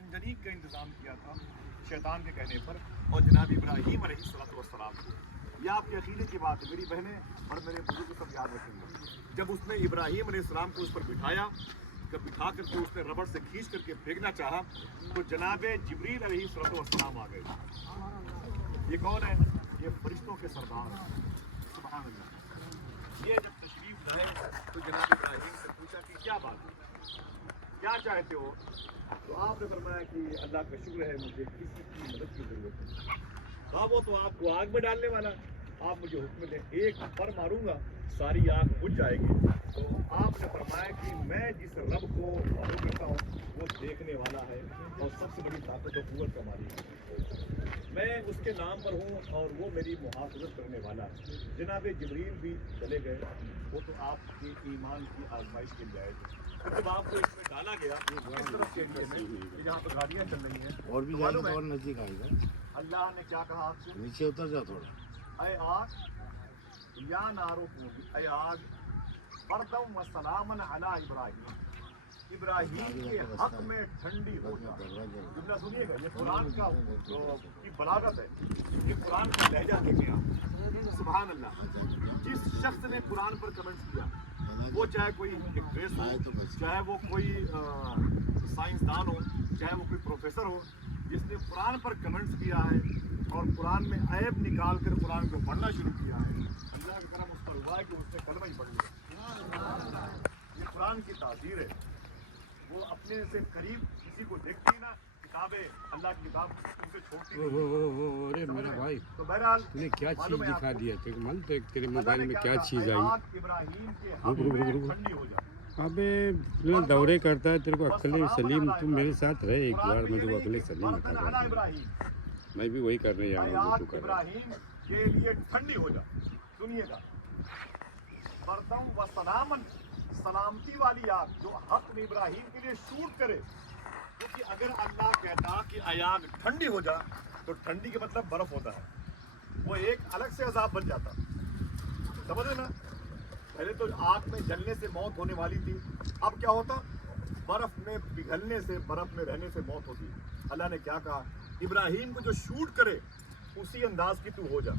मंजनीक का इंतज़ाम किया था शैतान के कहने पर, और जनाब इब्राहीम अलैहिस्सलाम को। यह आपके अकीदे की बात है मेरी बहनें और मेरे बुजुर्ग सब याद रखेंगे। जब उसने इब्राहीम अलैहिस्सलाम को उस पर बिठा करके उसने रबड़ से खींच करके फेंकना चाहा तो जनाब जिब्रील अलैहिस्सलाम आ गए। ये कौन है? ये फरिश्तों के सरदार हैं। सुभान अल्लाह। ये जब तशरीफ लाए तो जनाब इब्राहीम से पूछा कि क्या बात है, क्या चाहते हो? तो आपने फरमाया कि अल्लाह का शुक्र है, मुझे किसी की मदद की जरूरत है। हाँ, वो तो आपको आग में डालने वाला, आप मुझे हुक्म दें, एक पर मारूंगा सारी आग बुझ जाएगी। तो आपने फरमाया कि मैं जिस रब को फॉलो करता हूँ वो देखने वाला है और सबसे बड़ी ताकत और कुव्वत का मालिक है। मैं उसके नाम पर हूँ और वो मेरी मुहाफ़िज़त करने वाला है। जनाब जिब्रील भी चले गए, वो तो आपके ईमान की आजमाइश के लिए आए थे। तो जब आपको इसमें डाला गया किस तरफ के लिए में जहाँ पर गाड़ियाँ चल रही हैं और भी जाएगा तो और नजदीक आएगा। अल्लाह ने क्या कहा आपसे? नीचे उतर जाओ थोड़ा। ऐ आग या नारो कूदी, ऐ आग बरदम व सलामन अला इब्राहीम, इब्राहीम के हक में ठंडी हो जा। जुमला सुनिएगा, ये कुरान का की बलागत है, ये कुरान का लहजा देखे आप। सुभान अल्लाह। जिस शख्स ने कुरान पर कमेंट्स किया, वो चाहे कोई एक्ट्रेस हो, चाहे वो कोई साइंसदान हो, चाहे वो कोई प्रोफेसर हो, जिसने कुरान पर कमेंट्स किया है और कुरान में ऐब निकाल कर कुरान को पढ़ना शुरू किया है, अल्लाह का करम उस पर हुआ है कि उसने कलमा ही पढ़ लिया। ये कुरान की तासीर है। वो अपने से करीब किसी को देखती ना, किताबें अल्लाह की किताब उनसे छोड़ती नहीं। अरे मेरा भाई, तो बहरहाल तूने क्या चीज दिखा दिया? तेरे मालूम तेरे अल्लाह मोबाइल ने में क्या क्या कहा? चीज ऐ आई? आग इब्राहीम के हक में ठंडी हो जा। अबे इतना दौरे करता है, तेरे को अक्ल सलीम, तू मेरे साथ रहे एक बार, मैं तेरे को अक्ल सलीम बताऊंगा। मैं भी वही करने जा रहा हूँ जो तू कर रहा है। इब्राहीम के लिए ठंडी हो जा। सुनिएगा, बरदम व सलामन, सलामती वाली आग जो हक में इब्राहीम के लिए शूट करे। क्योंकि अगर अल्लाह कहता कि आग ठंडी हो जा तो ठंडी के मतलब बर्फ होता है, वो एक अलग से अजाब बन जाता। समझ रहे ना? पहले तो आग में जलने से मौत होने वाली थी, अब क्या होता? बर्फ में पिघलने से, बर्फ में रहने से मौत होती। अल्लाह ने क्या कहा? इब्राहीम को जो शूट करे उसी अंदाज की तू हो जा,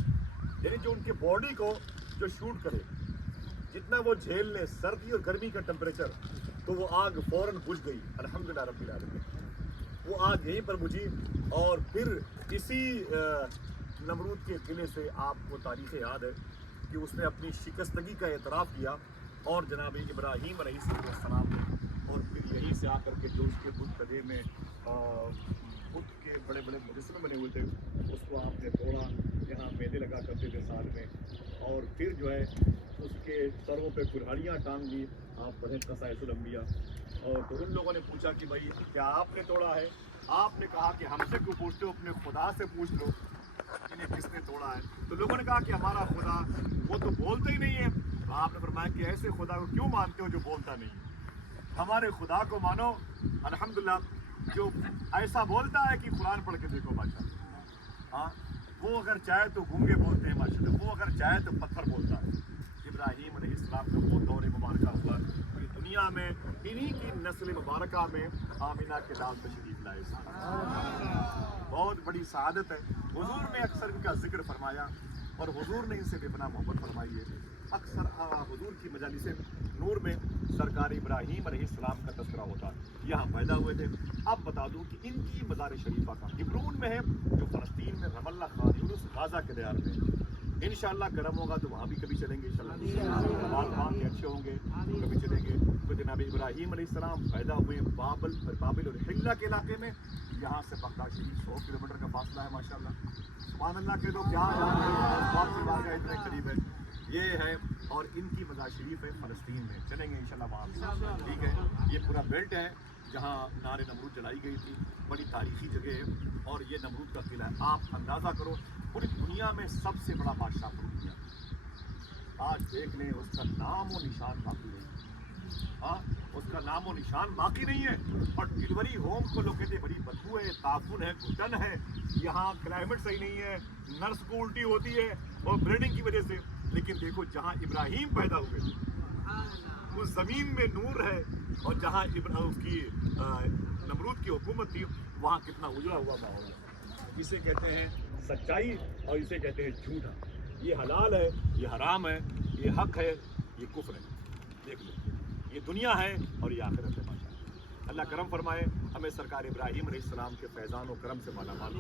यानी जो उनके बॉडी को जो शूट करे, जितना वो झेल ले सर्दी और गर्मी का टेम्परेचर, तो वो आग फौरन बुझ गई। अल्हम्दुलिल्लाह रब्बिल आलमीन। वो आग यहीं पर बुझी और फिर इसी नमरूद के किले से आपको तारीख़ याद है कि उसने अपनी शिकस्तगी का एतराफ़ किया और जनाब इब्राहीम अलैहिस्सलाम ने, और फिर यहीं से आकर के जो उसके बुत कदे में बुत के बड़े बड़े मुजस्समे बने हुए थे उसको आपने तोड़ा, यहाँ मेले लगा करते थे साल में, और फिर जो है उसके सरों पे कुल्हाड़ियाँ टांग दी। आप पढ़ें क़साइसुल अंबिया। और तो उन लोगों ने पूछा कि भाई क्या आपने तोड़ा है? आपने कहा कि हमसे क्यों पूछते हो, अपने खुदा से पूछ लो इन्हें किसने तोड़ा है। तो लोगों ने कहा कि हमारा खुदा वो तो बोलता ही नहीं है। तो आपने फरमाया कि ऐसे खुदा को क्यों मानते हो जो बोलता नहीं है? हमारे खुदा को मानो अल्हम्दुलिल्लाह, जो ऐसा बोलता है कि कुरान पढ़ के देखो माशाअल्लाह। हाँ, वो अगर चाहे तो गूंगे बोलते हैं माशाअल्लाह, वो अगर चाहे तो पत्थर बोलता है। इब्राहीम अलैहिस्सलाम का वो दौर मुबारक हुआ पूरी दुनिया में, इन्हीं की नस्ल मुबारक में आमिना के लाल तशरीफ लाए। बहुत बड़ी सआदत है। हुजूर ने अक्सर इनका जिक्र फरमाया और हुजूर ने इनसे बेपनाह मोहब्बत फरमाई है। अक्सर हुजूर की मजालिस नूर में सरकार इब्राहीम अलैहिस्सलाम का तज़किरा होता है। यहाँ पैदा हुए थे। अब बता दूँ कि इनकी मज़ार शरीफा का हिब्रून में है, जो फ़लस्तीन में रमल्ला खान यूनुस गाज़ा के दयार में। इंशाअल्लाह करम होगा तो वहाँ भी कभी चलेंगे इंशाअल्लाह। बाल वहाँ के अच्छे होंगे कभी चलेंगे। तो जनाब इब्राहीम अलैहिस्सलाम पैदा हुए बाबिल और हिल्ला के इलाके में। यहाँ से बगदाद शरीफ 100 किलोमीटर का फासला है माशाअल्लाह। सुभान अल्लाह के तो क्या है, इतने करीब है ये है। और इनकी मज़ार शरीफ है फ़लस्तीन में, चलेंगे इंशाअल्लाह वहाँ। ठीक है, ये पूरा बेल्ट है जहाँ नारे नमरूद जलाई गई थी, बड़ी तारीखी जगह है। और ये नमरूद का किला है। आप अंदाज़ा करो पूरी दुनिया में सबसे बड़ा बादशाह पूरी दुनिया, आज देख लें उसका नाम और निशान बाकी नहीं। हाँ, उसका नाम और निशान बाकी नहीं है। और डिलीवरी होम को लोग कहते हैं बड़ी बदबू है, ताफुन है, घुटन है, यहाँ क्लाइमेट सही नहीं है, नर्स को उल्टी होती है और ब्रीडिंग की वजह से। लेकिन देखो जहाँ इब्राहीम पैदा हुए उस ज़मीन में नूर है, और जहाँ उसकी नमरूद की हुकूमत थी वहाँ कितना उजड़ा हुआ माहौल है। इसे कहते हैं सच्चाई और इसे कहते हैं झूठा। ये हलाल है, ये हराम है, ये हक है, ये कुफ्र है। देख लो, ये दुनिया है और ये आखिरत है। अल्लाह करम फरमाए, हमें सरकार इब्राहीम अलैहिस्सलाम के फैज़ान और करम से माला माल।